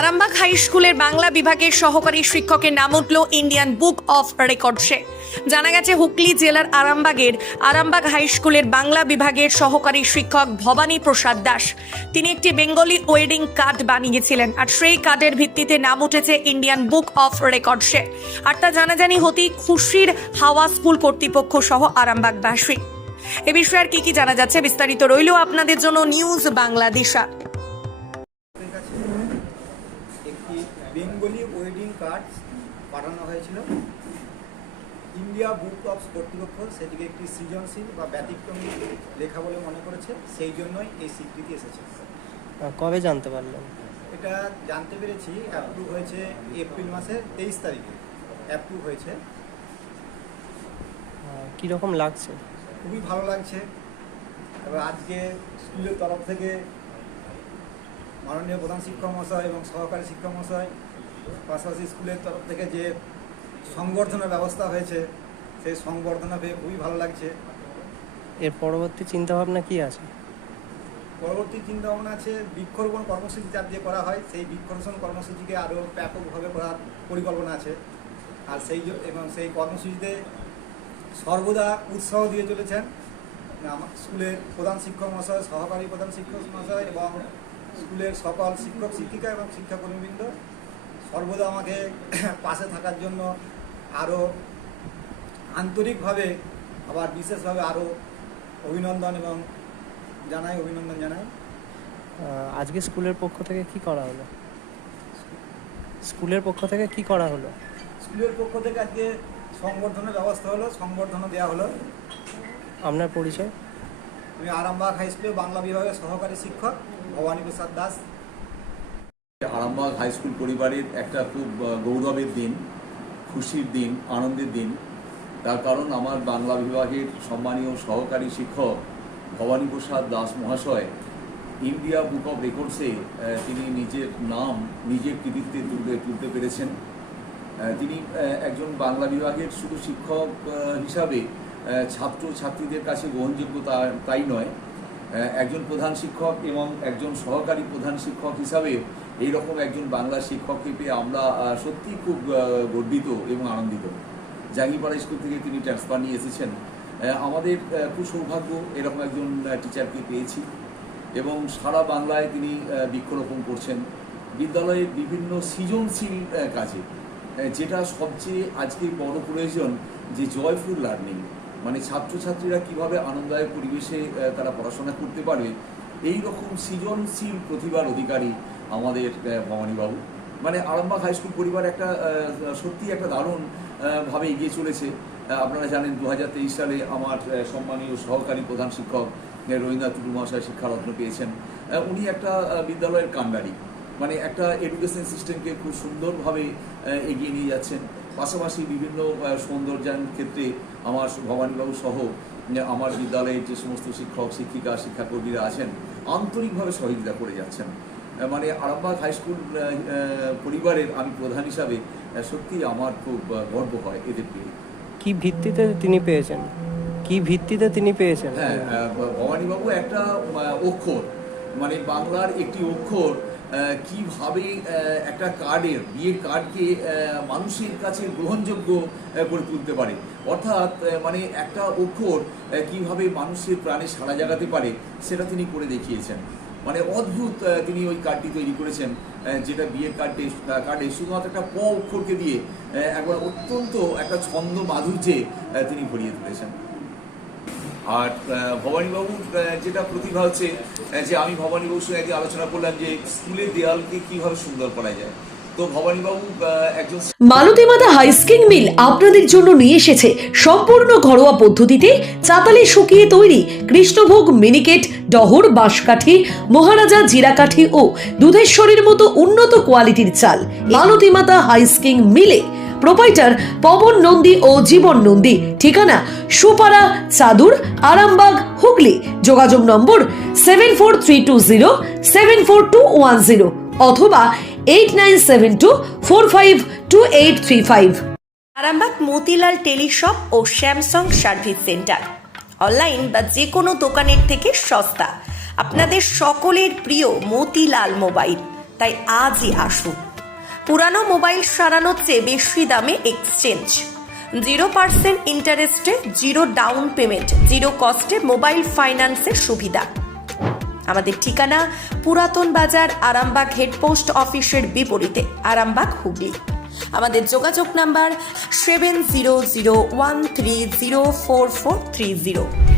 Arambagh high স্কুলের বাংলা বিভাগের সহকারী শিক্ষকের নাম উঠল ইন্ডিয়ান বুক অফ রেকর্ডসে। জানা গেছে হুগলি জেলার আরামবাগ হাই স্কুলের বাংলা বিভাগের সহকারী শিক্ষক ভবানী প্রসাদ দাস তিনি একটি বেঙ্গলি ওয়েডিং কার্ড বানিয়েছিলেন, আর সেই কার্ডের ভিত্তিতে নাম উঠেছে ইন্ডিয়ান বুক অফ রেকর্ডসে। আর তা জানাজানি হতেই খুশির হাওয়া স্কুল কর্তৃপক্ষ সহ আরামবাগবাসী। এ বিষয়ে আর কি জানা যাচ্ছে বিস্তারিত রইল আপনাদের জন্য নিউজ বাংলাদেশা। একটি বেঙ্গলি ওয়েডিং কার্ড পাঠানো হয়েছিল। ইন্ডিয়া বুক অফ কর্তৃপক্ষ সেটিকে একটি সৃজনশীল বা ব্যতিক্রমী লেখা বলে মনে করেছে, সেই জন্যই এই স্বীকৃতি এসেছে। কবে জানতে পারলেন? এটা জানতে পেরেছি অ্যাপ্রুভ হয়েছে এপ্রিল মাসের 23 তারিখে অ্যাপ্রুভ হয়েছে। কীরকম লাগছে? খুবই ভালো লাগছে। এবার আজকে স্কুলের তরফ থেকে মাননীয় প্রধান শিক্ষক মহাশয় এবং সহকারী শিক্ষক মহাশয়, পাশাপাশি স্কুলের তরফ থেকে যে সংবর্ধনার ব্যবস্থা হয়েছে, সেই সংবর্ধনা পেয়ে খুবই ভালো লাগছে। এর পরবর্তী চিন্তাভাবনা কি আছে? পরবর্তী চিন্তাভাবনা আছে বৃক্ষরোপণ কর্মসূচি যা দিয়ে করা হয়, সেই বৃক্ষরোপণ কর্মসূচিকে আরও ব্যাপকভাবে করার পরিকল্পনা আছে। আর সেই কর্মসূচিতে সর্বদা উৎসাহ দিয়ে চলেছেন আমার স্কুলের প্রধান শিক্ষক মহাশয়, সহকারী প্রধান শিক্ষক মহাশয় এবং স্কুলের সকল শিক্ষক শিক্ষিকা এবং শিক্ষাকর্মীবৃন্দ সর্বদা আমাকে পাশে থাকার জন্য আরও আন্তরিকভাবে আবার বিশেষভাবে আরও অভিনন্দন জানাই। আজকে স্কুলের পক্ষ থেকে কি করা হলো? স্কুলের পক্ষ থেকে আজকে সংবর্ধনার ব্যবস্থা হলো, সংবর্ধনা দেওয়া হলো। আপনার পরিচয়? আমি আরামবাগ হাই স্কুলের বাংলা বিভাগের সহকারী শিক্ষক ভবানী প্রসাদ দাস। আরামবাগ হাই স্কুল পরিবারের একটা খুব গৌরবের দিন, খুশির দিন, আনন্দের দিন। তার কারণ আমার বাংলা বিভাগের সম্মানীয় সহকারী শিক্ষক ভবানী প্রসাদ দাস মহাশয় ইন্ডিয়া বুক অফ রেকর্ডসে তিনি নিজের নাম নিজের কৃতিত্বে তুলতে পেরেছেন। তিনি একজন বাংলা বিভাগের শুধু শিক্ষক হিসাবে ছাত্র ছাত্রীদের কাছে গ্রহণযোগ্য তাই নয়, একজন প্রধান শিক্ষক এবং একজন সহকারী প্রধান শিক্ষক হিসাবে এইরকম একজন বাংলা শিক্ষককে পেয়ে আমরা সত্যিই খুব গর্বিত এবং আনন্দিত। জাঙ্গিপাড়া স্কুল থেকে তিনি ট্রান্সফার নিয়ে এসেছেন। আমাদের খুব সৌভাগ্য এরকম একজন টিচারকে পেয়েছি এবং সারা বাংলায় তিনি বৃক্ষরোপণ করছেন বিদ্যালয়ের বিভিন্ন সৃজনশীল কাজে, যেটা সবচেয়ে আজকে বড় প্রয়োজন, যে জয়ফুল লার্নিং, মানে ছাত্রছাত্রীরা কীভাবে আনন্দদায়ক পরিবেশে তারা পড়াশোনা করতে পারবে, এই রকম সৃজনশীল প্রতিভার অধিকারী আমাদের ভবানীবাবু। মানে আরামবাগ হাই স্কুল পরিবার একটা সত্যি একটা দারুণ ভাবে এগিয়ে চলেছে। আপনারা জানেন 2023 সালে আমার সম্মানীয় সহকারী প্রধান শিক্ষক রবীন্দ্রনাথ টুডু মহাশয় শিক্ষারত্ন পেয়েছেন। উনি একটা বিদ্যালয়ের কাণ্ডারি, মানে একটা এডুকেশন সিস্টেমকে খুব সুন্দরভাবে এগিয়ে নিয়ে যাচ্ছেন। পাশাপাশি বিভিন্ন সৌন্দর্যায়ন ক্ষেত্রে আমার ভবানীবাবু সহ আমার বিদ্যালয়ের যে সমস্ত শিক্ষক শিক্ষিকা শিক্ষাকর্মীরা আছেন আন্তরিকভাবে সহযোগিতা করে যাচ্ছেন। মানে আরামবাগ হাই স্কুল পরিবারের আমি প্রধান হিসাবে সত্যি আমার খুব গর্ব হয় এদের পেয়ে। কি ভিত্তিতে তিনি পেয়েছেন? হ্যাঁ, ভবানীবাবু একটা অক্ষর, মানে বাংলার একটি অক্ষর কিভাবে একটা বিয়ের কার্ডকে মানুষের কাছে গ্রহণযোগ্য করে তুলতে পারে, অর্থাৎ মানে একটা অক্ষর কিভাবে মানুষের প্রাণে সাড়া জাগাতে পারে সেটা তিনি করে দেখিয়েছেন। মানে অদ্ভুত তিনি ওই কার্ডটি তৈরি করেছেন, যেটা বিয়ের কার্ডে শুধুমাত্র একটা প অক্ষরকে দিয়ে একবার অত্যন্ত একটা ছন্দ মাধুর্যে তিনি ভরিয়ে তুলেছেন। আর ভবানীবাবুর যেটা প্রতিভা হচ্ছে যে আমি ভবানীবাবুর সঙ্গে একদিন আলোচনা করলাম যে স্কুলের দেয়ালকে কিভাবে সুন্দর করা যায়। তো ভবানীবাবু একজন মালতী মাতা হাইস্কিং মিল আপনাদের জন্য নিয়ে এসেছে সম্পূর্ণ ঘরোয়া পদ্ধতিতে চাতালে শুকিয়ে তৈরি কৃষ্ণভোগ মিনিকেট, ডহর, বাঁশকাঠি, মহারাজা জিরাকাঠি ও দুধেশ্বরীর মতো উন্নত কোয়ালিটির চাল। মালতী মাতা হাইস্কিং মিলে প্রোপাইটার পবন নন্দী ও জীবন নন্দী। ঠিকানা সুপারা চাদুর, আরামবাগ, হুগলি। যোগাযোগ নম্বর 7432074210 অথবা 8972452835। আরামবাগ মতিলাল টেলিশপ ও স্যামসাং সার্ভিস সেন্টার, অনলাইন বা যে কোনো দোকানের থেকে সস্তা। আপনাদের সকলের প্রিয় মতিলাল মোবাইল, তাই আজই আসুন। পুরানো মোবাইল সারানোর চেয়ে বেশি দামে এক্সচেঞ্জ, 0% ইন্টারেস্টে, 0 ডাউন পেমেন্ট, 0 কস্টে মোবাইল ফাইন্যান্সের সুবিধা। আমাদের ঠিকানা পুরাতন বাজার, আরামবাগ হেডপোস্ট অফিসের বিপরীতে, আরামবাগ, হুগলি। আমাদের যোগাযোগ নাম্বার 7001304430।